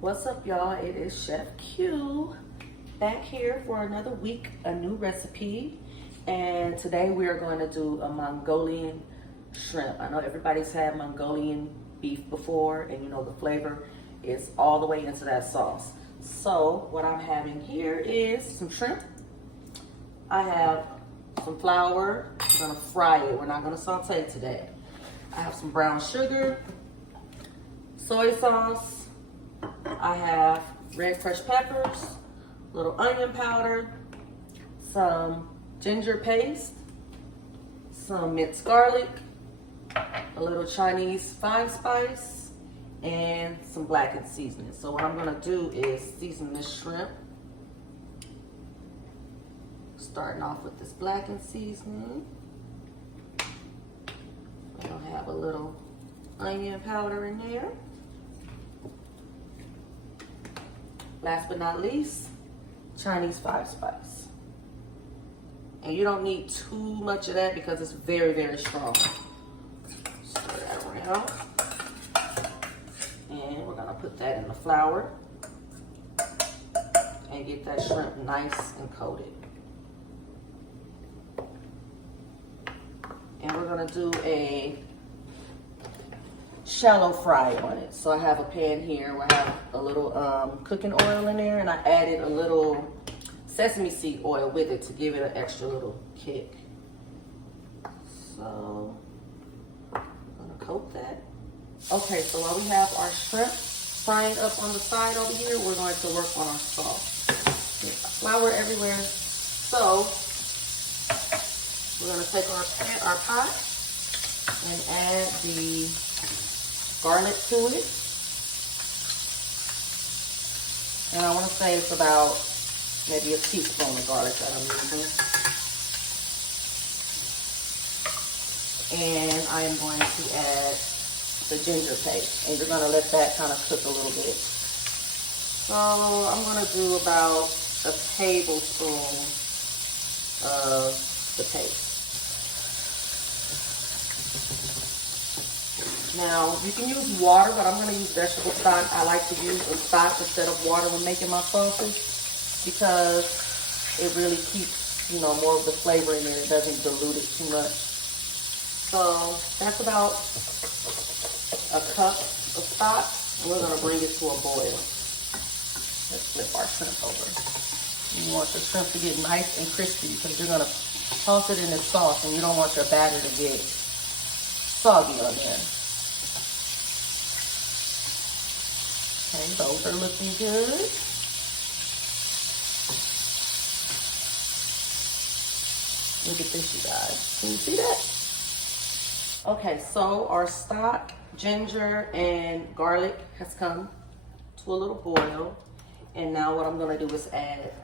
What's up, y'all? It is Chef Q back here for another week, a new recipe. And today we are going to do a Mongolian shrimp. I know everybody's had Mongolian beef before, and you know the flavor is all the way into that sauce. So what I'm having here is some shrimp. I have some flour. We're gonna fry it. We're not gonna saute today. I have some brown sugar, soy sauce. I have red crushed peppers, little onion powder, some ginger paste, some minced garlic, a little Chinese fine spice, and some blackened seasoning. So what I'm gonna do is season this shrimp. Starting off with this blackened seasoning. I'll have a little onion powder in there. Last but not least, Chinese five spice. And you don't need too much of that because it's very, very strong. Stir that around. And we're gonna put that in the flour and get that shrimp nice and coated. And we're gonna do a shallow fry on it. So I have a pan here where I have a little cooking oil in there, and I added a little sesame seed oil with it to give it an extra little kick. So I'm gonna coat that. Okay, so while we have our shrimp frying up on the side over here, we're going to work on our sauce. Get flour everywhere. So we're gonna take our pot and add the garlic to it. And I want to say it's about maybe a teaspoon of garlic that I'm using. And I am going to add the ginger paste. And you're going to let that kind of cook a little bit. So I'm going to do about a tablespoon of the paste. Now, you can use water, but I'm going to use vegetable stock. I like to use a stock instead of water when making my sauces because it really keeps, you know, more of the flavor in there. It doesn't dilute it too much. So that's about a cup of stock, and we're going to bring it to a boil. Let's flip our shrimp over. You want the shrimp to get nice and crispy because you're going to toss it in the sauce, and you don't want your batter to get soggy on there. Okay, those are looking good. Look at this, you guys. Can you see that? Okay, so our stock, ginger, and garlic has come to a little boil. And now what I'm gonna do is add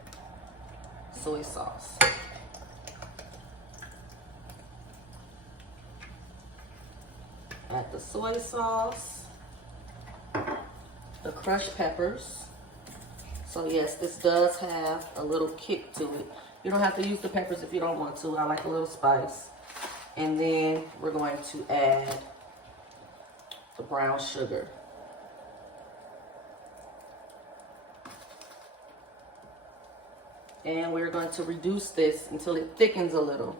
soy sauce. Add the soy sauce. The crushed peppers. So yes, this does have a little kick to it. You don't have to use the peppers if you don't want to. I like a little spice. And then we're going to add the brown sugar. And we're going to reduce this until it thickens a little.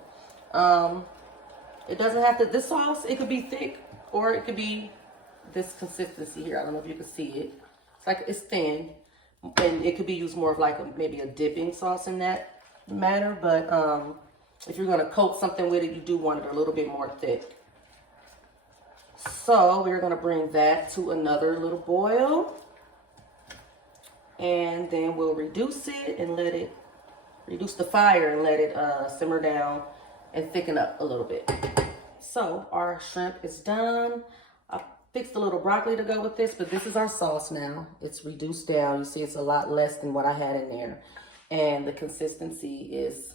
It doesn't have to, this sauce, it could be thick or it could be this consistency here. I don't know if you can see it. It's like it's thin, and it could be used more of like maybe a dipping sauce in that manner. But if you're gonna coat something with it, you do want it a little bit more thick. So we're gonna bring that to another little boil, and then we'll reduce it and let it reduce the fire and let it simmer down and thicken up a little bit. So our shrimp is done. Fixed a little broccoli to go with this, but this is our sauce now. It's reduced down. You see it's a lot less than what I had in there. And the consistency is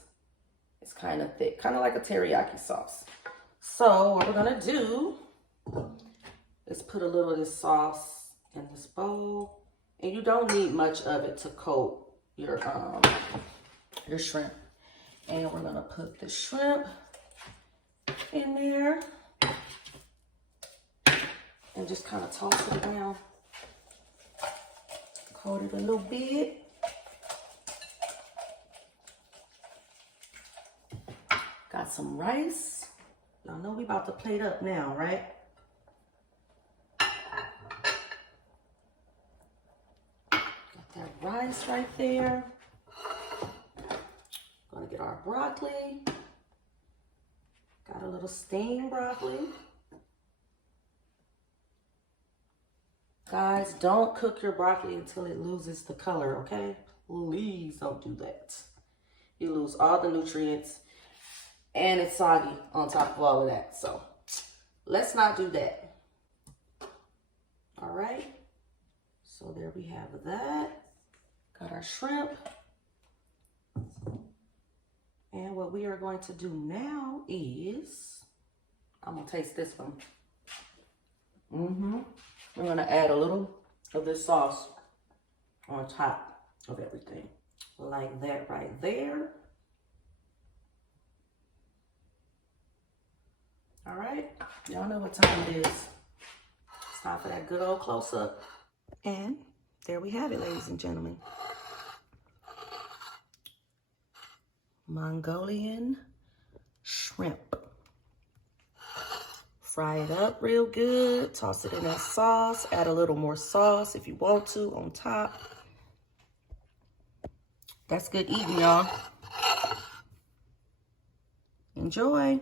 kind of thick, kind of like a teriyaki sauce. So what we're gonna do is put a little of this sauce in this bowl. And you don't need much of it to coat your shrimp. And we're gonna put the shrimp in there. And just kind of toss it around. Coat it a little bit. Got some rice. Y'all know we about to plate up now, right? Got that rice right there. Gonna get our broccoli. Got a little steamed broccoli. Guys, don't cook your broccoli until it loses the color, okay? Please don't do that. You lose all the nutrients and it's soggy on top of all of that. So let's not do that. All right. So there we have that. Got our shrimp. And what we are going to do now is, I'm gonna taste this one. We're gonna add a little of this sauce on top of everything. Like that right there. All right, y'all know what time it is. It's time for that good old close-up. And there we have it, ladies and gentlemen. Mongolian shrimp. Fry it up real good. Toss it in that sauce. Add a little more sauce if you want to on top. That's good eating, y'all. Enjoy.